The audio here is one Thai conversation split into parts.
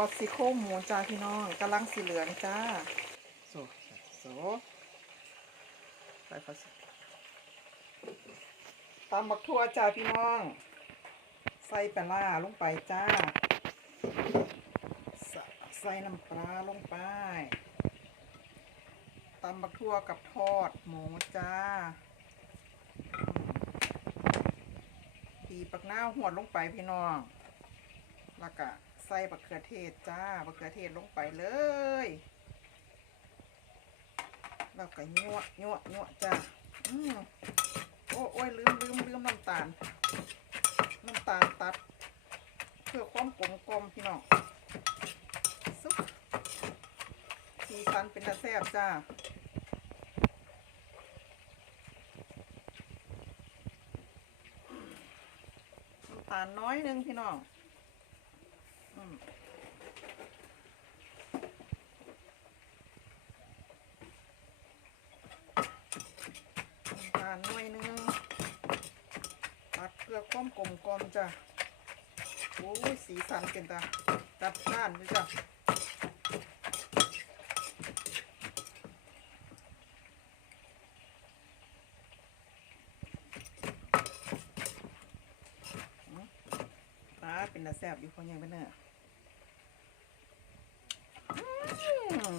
อดซี่โครงหมูจ้าพี่น้องกำลังสีเหลืองจ้าโซโซไปพอสิตำบักทั่วจ้าพี่น้อง ใส่ปลาร้าลงไปจ้าใส่ใส่น้ำปลาลงไปตำบักทั่วกับทอดหมูจ้าตีปักหน้าวหวดลงไปพี่น้องแล้วก็ ใส่บักเขือเทศจ้าบักเขือเทศลงไปเลยแล้วก็ยั่วยั่วยั่วจ้าอืมโอ้โอ้ยลืมลืมลืมน้ำตาลน้ำตาลตัด เพื่อความกลมกลมพี่น้องซุปสีสันเป็นตาแซ่บจ้าน้ำตาลน้อยนึงพี่น้อง ตาลหน่อยหนึงตัดเพื่อความกลมกลมจ้ะโอ้ยสีสันเป็นตาจัดจ้านเลยจ้ะตาเป็นตาแซบอยู่คนยังเป็นเนื้อม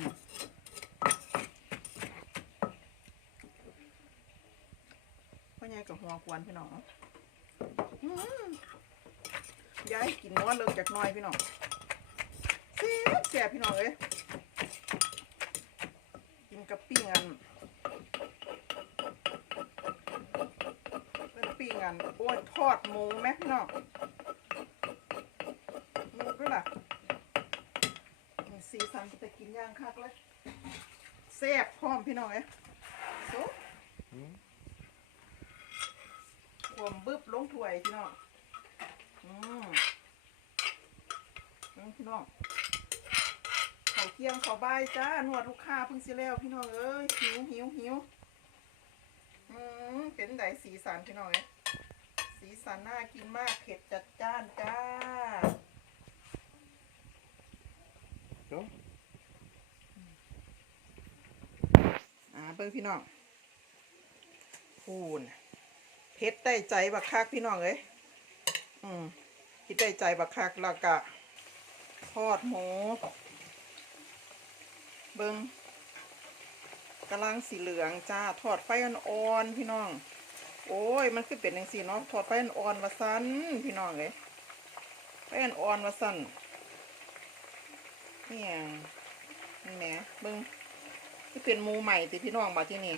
พ่อ ใหญ่กับหัวควนพี่น้องอืมยายกินนวดเลิกจากน้อยพี่น้องแซ่บแซ่บพี่น้องเอ้ยกินกับปิ้งอันเป็นปิ้งอันโอ้ยทอดหมูไหมพี่น้องหมูด้วยล่ะสีสันจะกินย่างคักเลยแซ่บพร้อมพี่น้องเอ้ยโซขว มบึบลงถ้วยพี่น้องอืมนี่พี่น้องเขาวเที่ยงเขาวบ่ายจ้านวดลูกค้าเพิ่งสิแล้วพี่น้องเอ้ยหิวหิวหิวอืมเป็นไดสีสันพี่น้องเอ้ยสีสันน่ากินมากเผ็ดจัดจ้านจ้า So. อ่าเบิ่งพี่น้องพูน เผ็ดได้ใจบักคักพี่น้องเอ้ยอืมคิดได้ใจบักคักแล้วก็ทอดหมูเบิ่งกำลังสีเหลืองจ้าทอดไฟอ่อนๆพี่น้อง โอ้ย มันคือเป็นจังซี่เนาะทอดไฟอ่อนๆว่าซั่นพี่น้องเอ้ยไฟอ่อนๆว่าซั่นเนี่ยนี่แหมเบิ่งที่เป็นหมูใหม่ติพี่น้องมาที่นี่